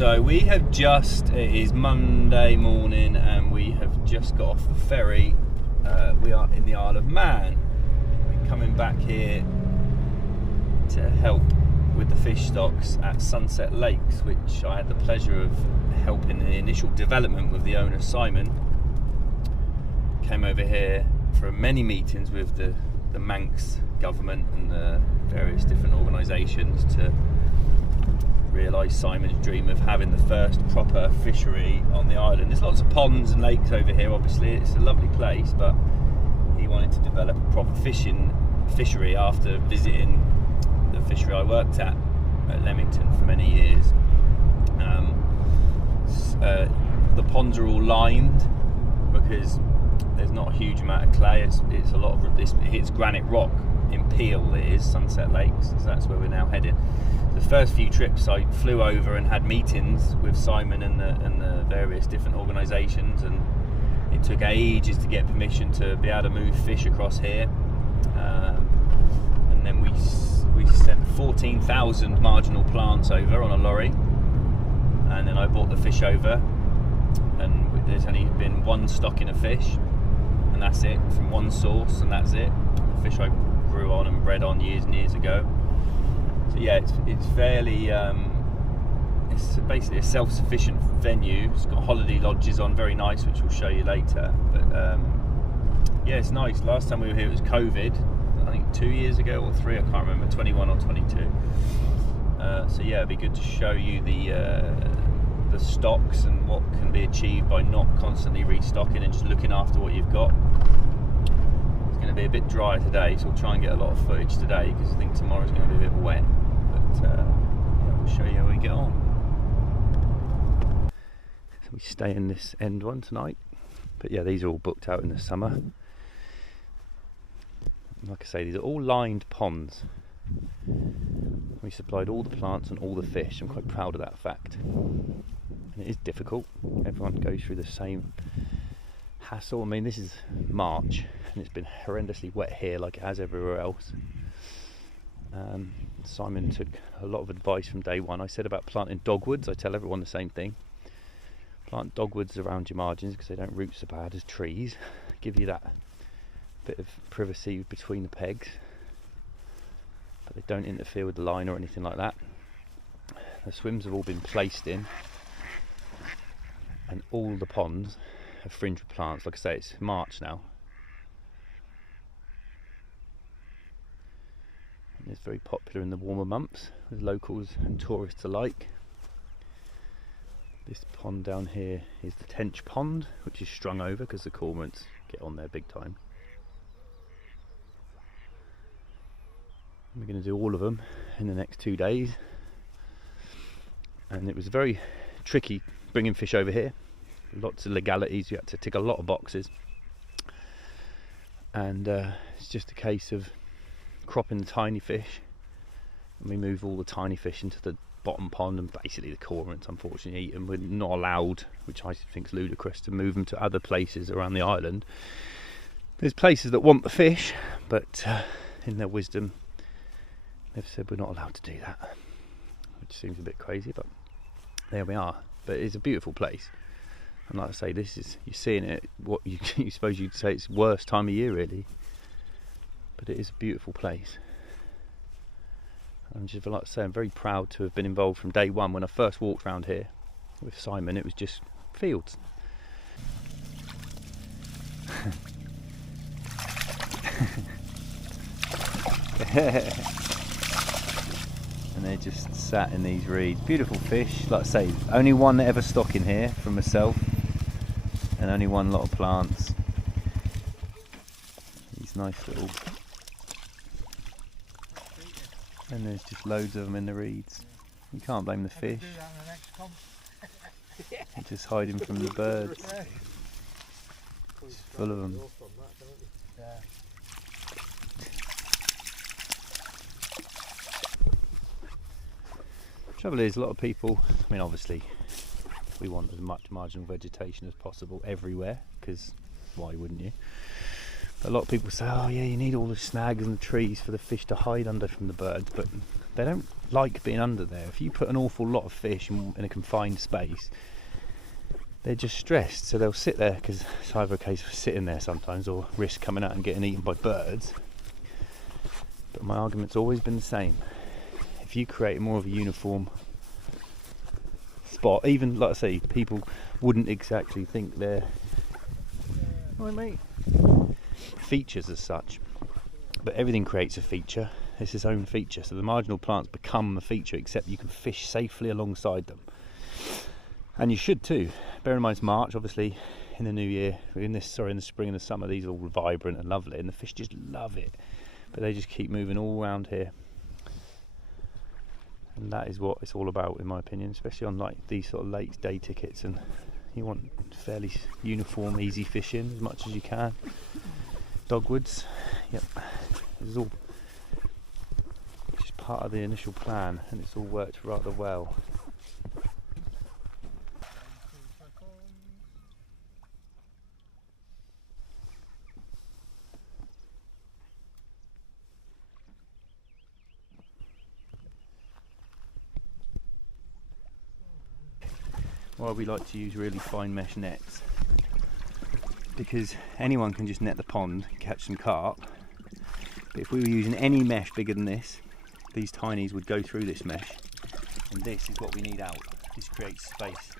So we have just, it is Monday morning and we have just got off the ferry. We are in the Isle of Man. We're coming back here to help with the fish stocks at Sunset Lakes, which I had the pleasure of helping in the initial development with the owner Simon. Came over here for many meetings with the Manx government and the various different organisations to realise Simon's dream of having the first proper fishery on the island. There's lots of ponds and lakes over here, obviously, it's a lovely place, but he wanted to develop a proper fishery after visiting the fishery I worked at Leamington for many years. The ponds are all lined because there's not a huge amount of clay. It's a lot of this. It's granite rock in Peel. It is Sunset Lakes, so that's where we're now heading. The first few trips I flew over and had meetings with Simon and the various different organisations, and it took ages to get permission to be able to move fish across here. And then we sent 14,000 marginal plants over on a lorry, and then I brought the fish over, and there's only been one stocking of fish, and that's it, from one source, and that's it. The fish I grew on and bred on years and years ago. So yeah, it's fairly, it's basically a self-sufficient venue. It's got holiday lodges on, very nice, which we'll show you later. But yeah, it's nice. Last time we were here it was COVID, I think 2 years ago or 3, I can't remember, 21 or 22. So yeah, it'd be good to show you the stocks and what can be achieved by not constantly restocking and just looking after what you've got. It's going to be a bit dry today, so we'll try and get a lot of footage today because I think tomorrow's going to be a bit wet. But yeah, we'll show you how we get on. So we stay in this end one tonight. But yeah, these are all booked out in the summer. Like I say, these are all lined ponds. We supplied all the plants and all the fish. I'm quite proud of that fact. And it is difficult. Everyone goes through the same hassle. I mean, this is March and it's been horrendously wet here like it has everywhere else. Simon took a lot of advice from day one. I said about planting dogwoods. I tell everyone the same thing. Plant dogwoods around your margins because they don't root so bad as trees. Give you that bit of privacy between the pegs, but they don't interfere with the line or anything like that. The swims have all been placed in, and all the ponds have fringed with plants. Like I say, it's March now. And it's very popular in the warmer months with locals and tourists alike. This pond down here is the Tench Pond, which is strung over because the cormorants get on there big time. We're going to do all of them in the next 2 days, and it was very tricky bringing fish over here. Lots of legalities, you had to tick a lot of boxes, and it's just a case of cropping the tiny fish, and we move all the tiny fish into the bottom pond, and basically the cormorants unfortunately eat them. We're not allowed, which I think is ludicrous, to move them to other places around the island. There's places that want the fish, but in their wisdom they've said we're not allowed to do that, which seems a bit crazy, but there we are. But it's a beautiful place, and like I say, this is, you're seeing it, what you suppose you'd say it's worst time of year really, but it is a beautiful place. And just like I say, I'm very proud to have been involved from day one. When I first walked around here with Simon, it was just fields. And they just sat in these reeds. Beautiful fish, like I say, only one ever stock in here from myself, and only one lot of plants. These nice little, and there's just loads of them in the reeds. You can't blame the fish. They're just hiding from the birds. It's full of them. Trouble is, a lot of people, I mean obviously we want as much marginal vegetation as possible everywhere, because why wouldn't you? But a lot of people say, oh yeah, you need all the snags and the trees for the fish to hide under from the birds, but they don't like being under there. If you put an awful lot of fish in a confined space, they're just stressed, so they'll sit there, because it's either a case of sitting there sometimes or risk coming out and getting eaten by birds. But my argument's always been the same. If you create more of a uniform spot, even like I say, people wouldn't exactly think they're features as such, but everything creates a feature. It's its own feature, so the marginal plants become a feature, except you can fish safely alongside them, and you should too. Bear in mind it's March, obviously. In the new year, in the spring and the summer, these are all vibrant and lovely, and the fish just love it, but they just keep moving all around here, and that is what it's all about, in my opinion, especially on like these sort of lakes, day tickets, and you want fairly uniform, easy fishing as much as you can. Dogwoods, yep, this is all just part of the initial plan, and it's all worked rather well. Why we like to use really fine mesh nets, because anyone can just net the pond and catch some carp, but if we were using any mesh bigger than this, these tinies would go through this mesh, and this is what we need out. This creates space.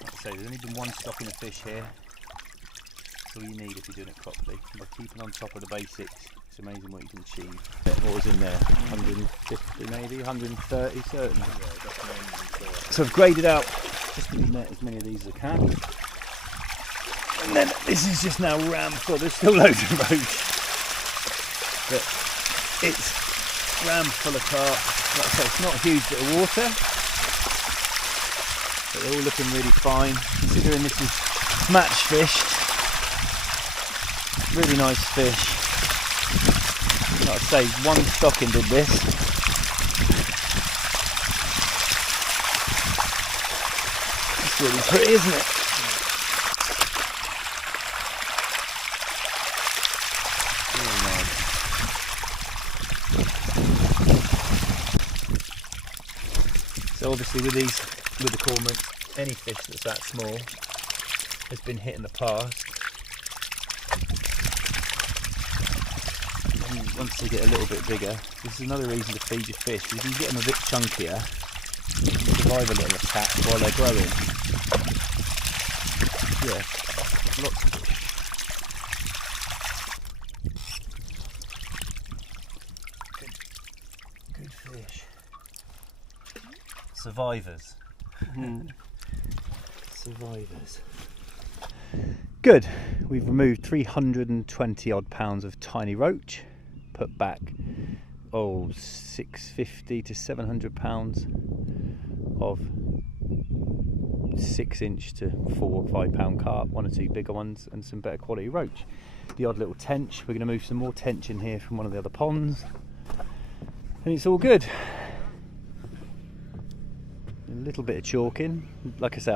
Like I say, there's only been one stocking of fish here. That's all you need if you're doing it properly. And by keeping on top of the basics, it's amazing what you can achieve. What was in there? 150 maybe, 130 certain. So I've graded out just to net as many of these as I can. And then this is just now rammed full. There's still loads of roach, but it's rammed full of carp. Like I say, it's not a huge bit of water, but they're all looking really fine, considering this is match fished. Really nice fish. Like I say, one stocking did this. It's really pretty, isn't it? Really nice. So obviously with the cormorant, any fish that's that small has been hit in the past. Once they get a little bit bigger, this is another reason to feed your fish, because if you get them a bit chunkier, you can survive a little attack while they're growing. Yeah, lots of fish. Good fish. Survivors. Survivors. Good. We've removed 320 odd pounds of tiny roach. Put back 650 to 700 pounds of 6-inch to 4 or 5 pound carp, 1 or 2 bigger ones, and some better quality roach. The odd little tench. We're going to move some more tench in here from one of the other ponds, and it's all good. A little bit of chalking. Like I say,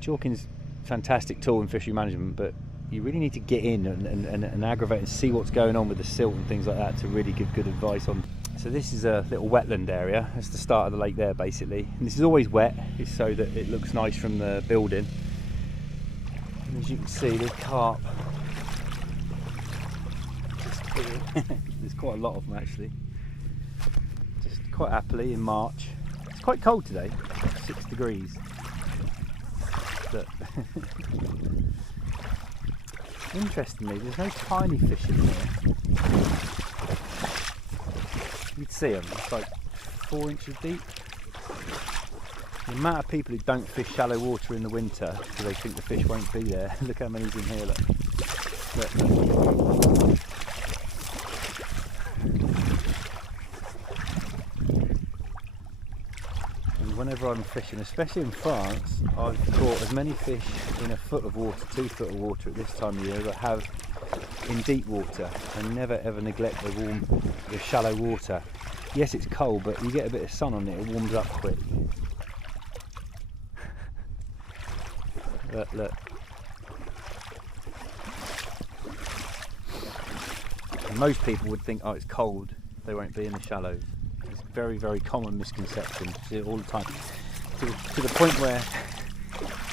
chalking's a fantastic tool in fishery management, but you really need to get in and aggravate and see what's going on with the silt and things like that to really give good advice on. So this is a little wetland area. That's the start of the lake there, basically. And this is always wet, it's so that it looks nice from the building. And as you can see, there's carp. There's quite a lot of them actually. Just quite happily in March. It's quite cold today, 6 degrees. But interestingly, there's no tiny fish in here. You'd see them, it's like 4 inches deep. The amount of people who don't fish shallow water in the winter because they think the fish won't be there. Look how many's in here, look. And whenever I'm fishing, especially in France, I've caught as many fish in a foot of water, 2 foot of water at this time of year as I have in deep water. I never ever neglect the shallow water. Yes, it's cold, but you get a bit of sun on it, it warms up quick. Look. And most people would think, oh, it's cold, they won't be in the shallows. It's a very, very common misconception. I see it all the time. To the point where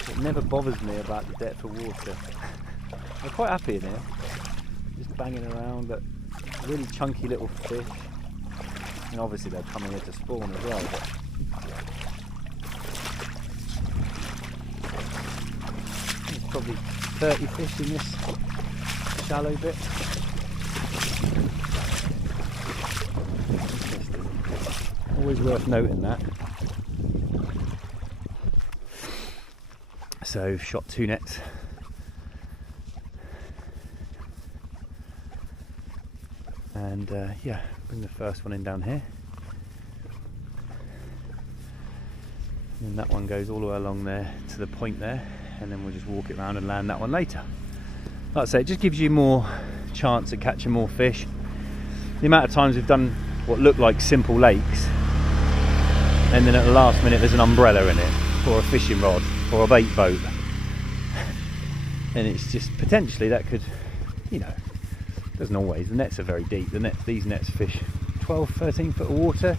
it never bothers me about the depth of water. I'm quite happy in here, just banging around, but really chunky little fish. And obviously they're coming here to spawn as well. But there's probably 30 fish in this shallow bit. Always worth noting that. So shot 2 nets. And yeah, bring the first one in down here. And that one goes all the way along there to the point there, and then we'll just walk it around and land that one later. Like I say, it just gives you more chance of catching more fish. The amount of times we've done what look like simple lakes, and then at the last minute there's an umbrella in it, or a fishing rod, or a bait boat. And it's just potentially that could, you know, doesn't always. The nets are very deep. These nets fish 12, 13 foot of water,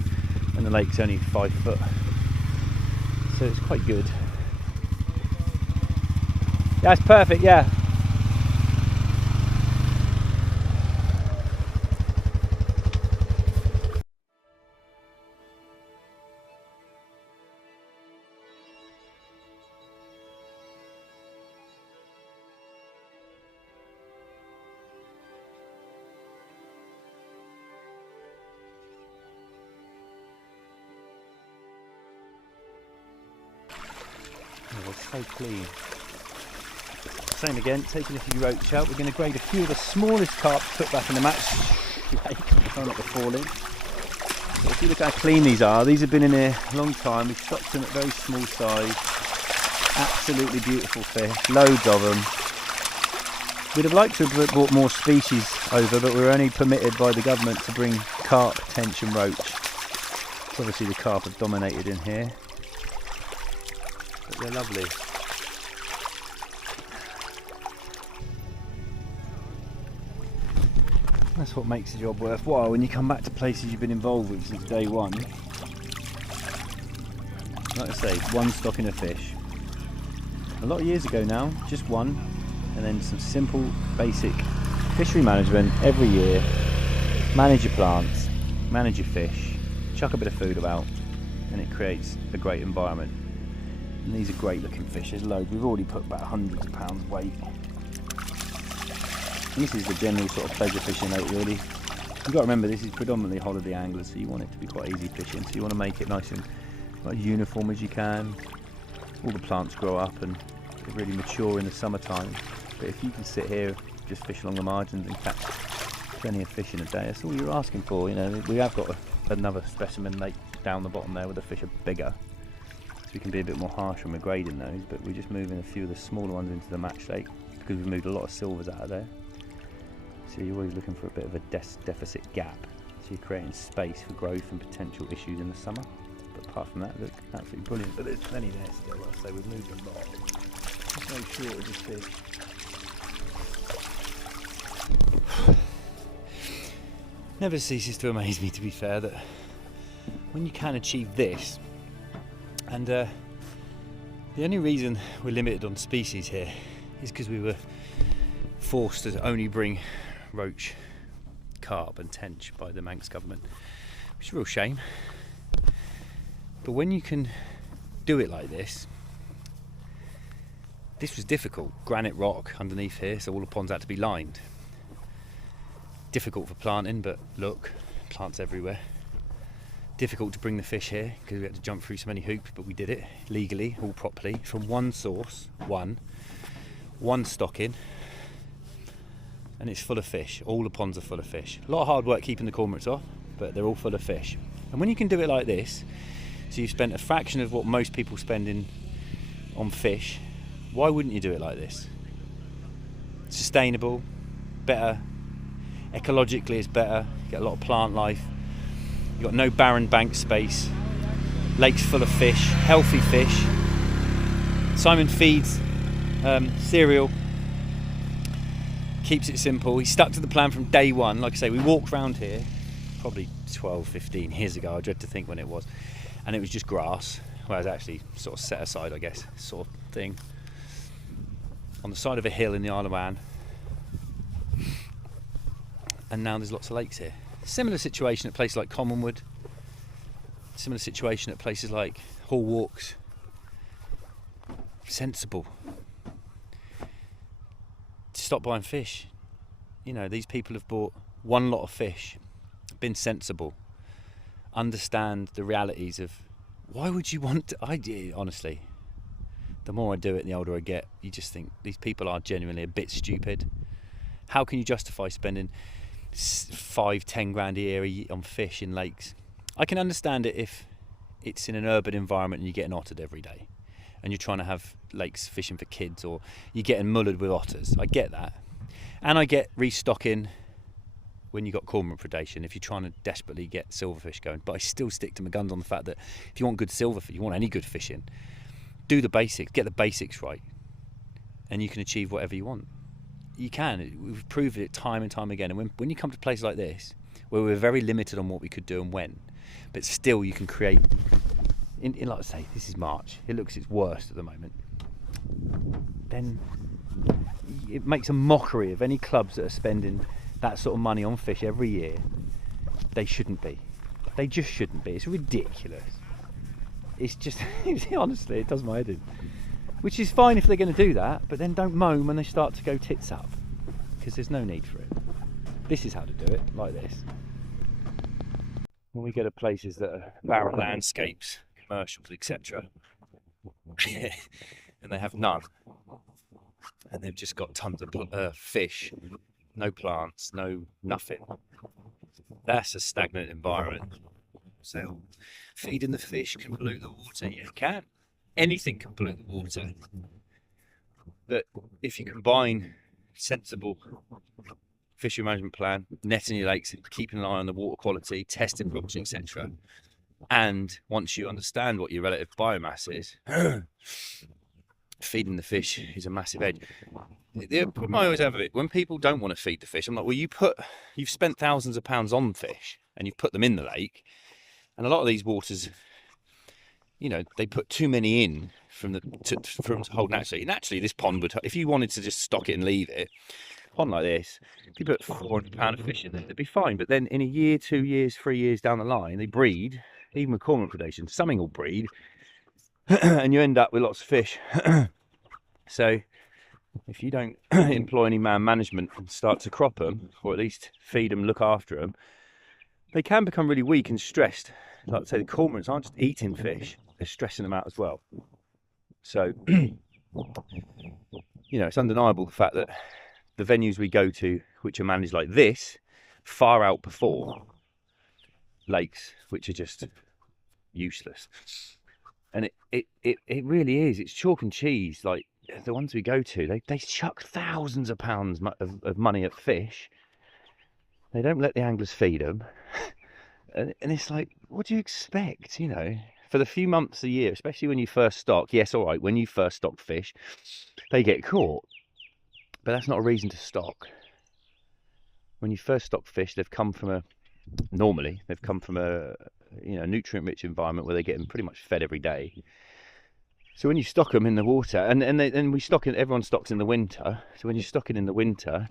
and the lake's only 5 foot. So it's quite good. That's perfect, yeah. Oh, it's so clean. Same again, taking a few roach out. We're going to grade a few of the smallest carp to put back in the match lake, try not to fall in. So if you look how clean these are, these have been in here a long time. We've stocked them at very small size. Absolutely beautiful fish, loads of them. We'd have liked to have brought more species over, but we're only permitted by the government to bring carp, tench and roach. So obviously the carp have dominated in here. But they're lovely. That's what makes the job worthwhile when you come back to places you've been involved with since day one. Like I say, one stocking of fish. A lot of years ago now, just one, and then some simple, basic fishery management every year. Manage your plants, manage your fish, chuck a bit of food about, and it creates a great environment. And these are great looking fish, there's loads. We've already put about hundreds of pounds weight. And this is the general sort of pleasure fishing lake really. You've got to remember this is predominantly holiday anglers, so you want it to be quite easy fishing, so you want to make it nice and like uniform as you can. All the plants grow up and they really mature in the summertime. But if you can sit here, just fish along the margins and catch plenty of fish in a day, that's all you're asking for. You know, we have got another specimen lake down the bottom there where the fish are bigger. So we can be a bit more harsh when we're grading those, but we're just moving a few of the smaller ones into the match lake because we've moved a lot of silvers out of there. So you're always looking for a bit of a deficit gap. So you're creating space for growth and potential issues in the summer. But apart from that, look, absolutely brilliant. But there's plenty there still, like I say, we've moved a lot. There's no shortage of fish. Never ceases to amaze me, to be fair, that when you can achieve this, and the only reason we're limited on species here is because we were forced to only bring roach, carp and tench by the Manx government, which is a real shame. But when you can do it like this was difficult. Granite rock underneath here, so all the ponds had to be lined. Difficult for planting, but look, plants everywhere. Difficult to bring the fish here because we had to jump through so many hoops, but we did it legally, all properly, from one source, one stocking, and it's full of fish. All the ponds are full of fish. A lot of hard work keeping the cormorants off, but they're all full of fish. And when you can do it like this, so you've spent a fraction of what most people spend on fish, why wouldn't you do it like this? Sustainable, better, ecologically it's better, you get a lot of plant life, you've got no barren bank space, lakes full of fish, healthy fish. Simon feeds cereal, keeps it simple. He stuck to the plan from day one. Like I say, we walked around here probably 12, 15 years ago. I dread to think when it was. And it was just grass, well, it was actually sort of set aside, I guess, sort of thing, on the side of a hill in the Isle of Man. And now there's lots of lakes here. Similar situation at places like Commonwood. Similar situation at places like Hall Walks. Sensible. Stop buying fish. You know, these people have bought one lot of fish, been sensible, understand the realities of why would you want to, honestly, the more I do it, the older I get, you just think these people are genuinely a bit stupid. How can you justify spending 5-10 grand a year on fish in lakes? I can understand it if it's in an urban environment and you're getting ottered every day and you're trying to have lakes fishing for kids, or you're getting mullered with otters. I get that. And I get restocking when you've got cormorant predation, if you're trying to desperately get silverfish going. But I still stick to my guns on the fact that if you want good silverfish, you want any good fishing, do the basics, get the basics right, and you can achieve whatever you want. You can. We've proved it time and time again. And when you come to places like this, where we're very limited on what we could do and when, but still you can create, like I say, this is March, it looks its worst at the moment, then it makes a mockery of any clubs that are spending that sort of money on fish every year. They shouldn't be. They just shouldn't be. It's ridiculous. It's just, honestly, it does my head in. Which is fine if they're going to do that, but then don't moan when they start to go tits up, because there's no need for it. This is how to do it, like this. When we go to places that are barren landscapes, commercials, etc., and they have none, and they've just got tons of fish, no plants, no nothing. That's a stagnant environment. So feeding the fish can pollute the water. Yeah, it can. Anything can pollute the water. But if you combine sensible fishery management plan, netting your lakes, keeping an eye on the water quality, testing crops, etc., and once you understand what your relative biomass is, feeding the fish is a massive edge. The problem I always have of it, when people don't want to feed the fish, I'm like, well, you've spent thousands of pounds on fish and you've put them in the lake, and a lot of these waters, you know, they put too many in to hold naturally. Naturally, this pond would, if you wanted to just stock it and leave it, a pond like this, if you put £400 of fish in there, they'd be fine. But then in a year, 2 years, 3 years down the line, they breed, even with cormorant predation, something will breed, and you end up with lots of fish. So if you don't employ any man management and start to crop them, or at least feed them, look after them, they can become really weak and stressed. Like I say, the cormorants aren't just eating fish, they're stressing them out as well. So, you know, it's undeniable the fact that the venues we go to, which are managed like this, far outperform lakes, which are just useless. And it really is, it's chalk and cheese. Like the ones we go to, they chuck thousands of pounds of money at fish. They don't let the anglers feed them. And it's like, what do you expect, you know? For the few months a year, especially when you first stock, yes, all right, when you first stock fish, they get caught. But that's not a reason to stock. When you first stock fish, normally they've come from a nutrient-rich environment where they're getting pretty much fed every day. So when you stock them in the water, and everyone stocks in the winter. So when you're stocking in the winter,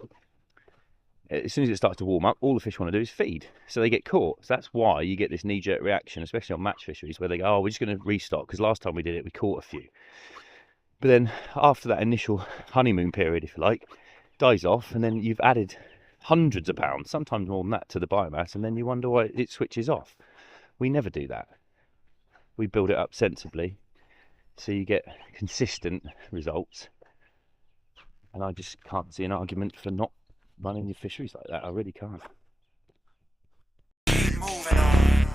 as soon as it starts to warm up, all the fish want to do is feed. So they get caught. So that's why you get this knee-jerk reaction, especially on match fisheries, where they go, oh, we're just going to restock, because last time we did it, we caught a few. But then after that initial honeymoon period, if you like, dies off, and then you've added hundreds of pounds, sometimes more than that, to the biomass, and then you wonder why it switches off. We never do that. We build it up sensibly, so you get consistent results. And I just can't see an argument for not running your fisheries like that. I really can't. Keep moving on,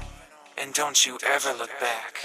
and don't you ever look back.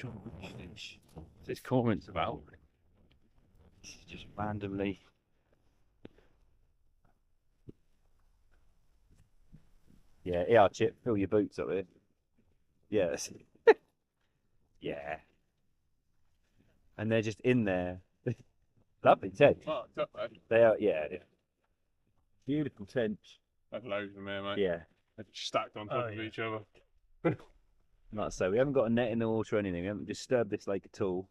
charge fish. There's cormorants about. This is just randomly. Yeah, here, Chip, fill your boots up here. Yes. Yeah. And they're just in there. Lovely tench. Oh, it's up there. They are, yeah. Beautiful tench. There's loads of them there, mate. Yeah. They're just stacked on top of each other. Like so, we haven't got a net in the water or anything. We haven't disturbed this lake at all.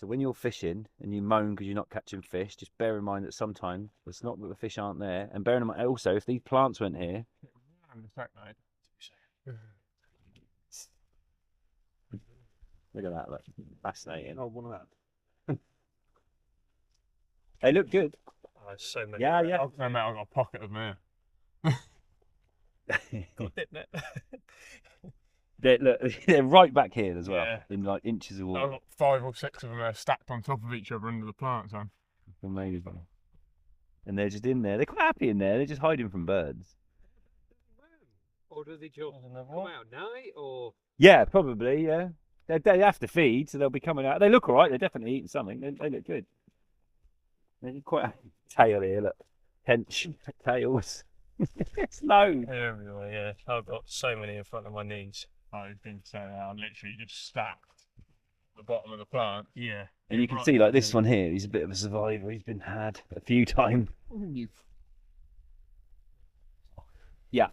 So when you're fishing and you moan because you're not catching fish, just bear in mind that sometimes it's not that the fish aren't there. And bear in mind also, if these plants weren't here, look at that, look, fascinating. Oh, one of that. They look good. Oh, there's so many. Yeah, yeah. I've got a pocket of them here. Got a dip net. They're right back here as well, Yeah. in like inches of I've water. got 5 or 6 of them there stacked on top of each other under the plants. Amazing. And they're just in there. They're quite happy in there. They're just hiding from birds. Or do they just come out at night, or? Yeah, probably. Yeah, they have to feed, so they'll be coming out. They look all right. They're definitely eating something. They look good. They're quite a tail here. Look, hench tails. It's low. Everywhere, yeah. I've got so many in front of my knees. I was going to say I'm literally just stacked at the bottom of the plant. Yeah. And you can see, like this one here, he's a bit of a survivor. He's been had a few times. Yeah.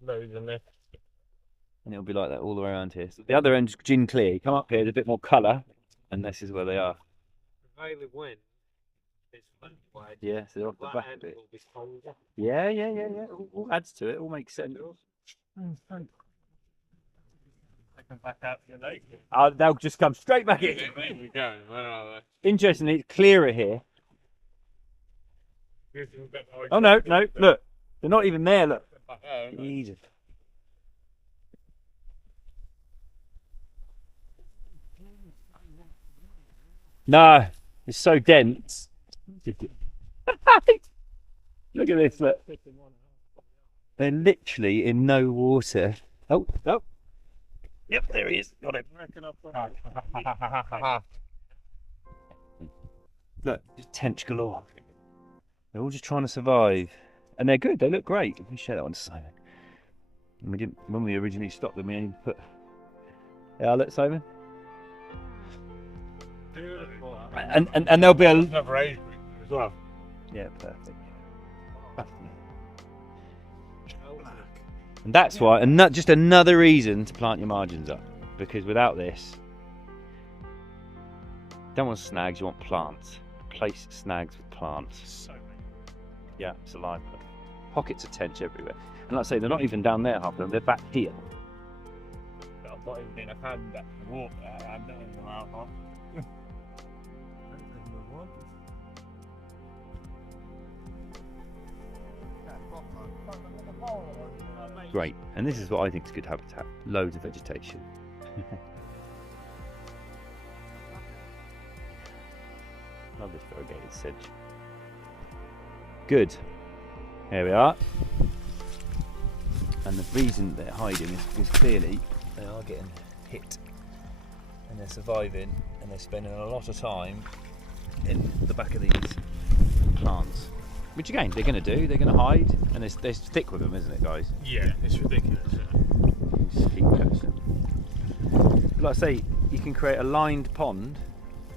Loads in there. And it'll be like that all the way around here. So the other end's gin clear. You come up here, there's a bit more colour, and this is where they are. Prevailing wind is landwide. Yeah, so they're off the That back end bit. will be colder. Yeah. All adds to it. All makes sense. Take them back out to your lake. They'll just come straight back in. There we go. Where are they? Interestingly, it's clearer here. Gives them a bit more Oh no, look, they're not even there. Look, back there, isn't it? Jesus. No, it's so dense. Look at this. Look, they're literally in no water. Oh. Yep, there he is. Got him. Look, just tench galore. They're all just trying to survive, and they're good. They look great. Let me share that one to Simon. And we didn't when we originally stopped them. We only put. Yeah, look, Simon. And there'll be a. Another age group as well. Yeah, perfect. And that's why, and not just another reason to plant your margins up, because without this, you don't want snags, you want plants. Replace snags with plants. So many. Yeah, it's alive. Pockets of tench everywhere. And like I say, they're not even down there, half of them, they're back here. I've not even been a hand at the water. I'm not even out. Great. And this is what I think is good habitat. Loads of vegetation. Love this variegated sedge. Good. Here we are. And the reason they're hiding is because clearly they are getting hit. And they're surviving, and they're spending a lot of time in the back of these plants. Which again, they're going to do, they're going to hide, and they're thick with them, isn't it, guys? Yeah, it's ridiculous. Just keep catching them. Like I say, you can create a lined pond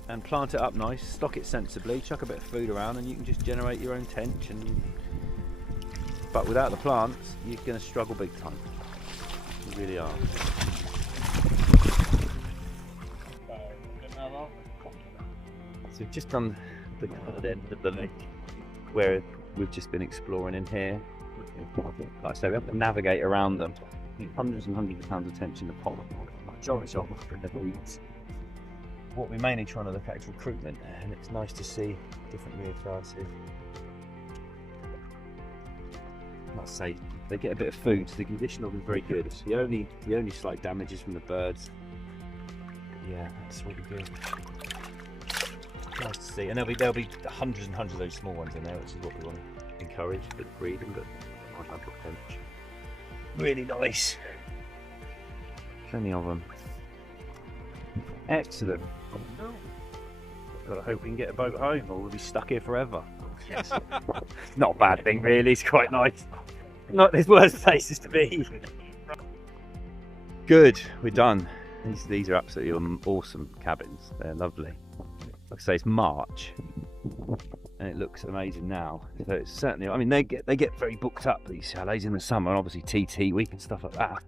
and plant it up nice, stock it sensibly, chuck a bit of food around, and you can just generate your own tench. But without the plants, you're going to struggle big time. You really are. So we've just done the covered end of the lake, where we've just been exploring in here. Like I say, we have to navigate around them. Hundreds and hundreds of pounds of tench in the pot. Majority of them never eats. What we're mainly trying to look at is recruitment, and it's nice to see different rear classes. Like I say, they get a bit of food, so the condition of them is very good. The only slight damage is from the birds. Yeah, that's really good. Nice to see, and there'll be hundreds and hundreds of those small ones in there, which is what we want to encourage for the breeding. But really nice. Plenty of them. Excellent. Gotta hope we can get a boat home or we'll be stuck here forever. Not a bad thing really, it's quite nice. Not there's worse places to be. Good, we're done. These are absolutely awesome cabins. They're lovely. Like I say, it's March and it looks amazing now. So it's certainly, I mean, they get very booked up, these chalets, in the summer, and obviously TT week and stuff like that.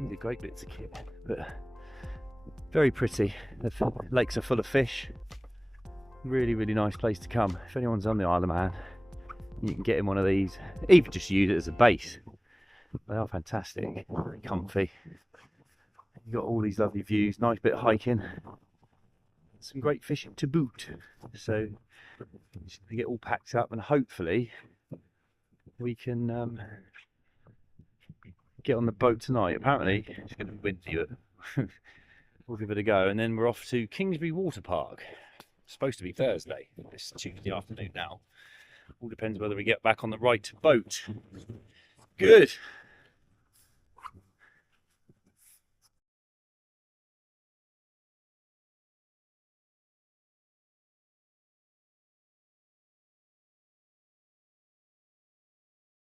These are great bits of kit, but very pretty. The lakes are full of fish. Really, really nice place to come. If anyone's on the Isle of Man, you can get in one of these, even just use it as a base. They are fantastic, very comfy. You've got all these lovely views, nice bit of hiking, some great fishing to boot. So just gonna get all packed up and hopefully we can get on the boat tonight. Apparently it's going to be windy, but we'll give it a go. And then we're off to Kingsbury Water Park. It's supposed to be Thursday, it's Tuesday afternoon now. All depends whether we get back on the right boat. Good.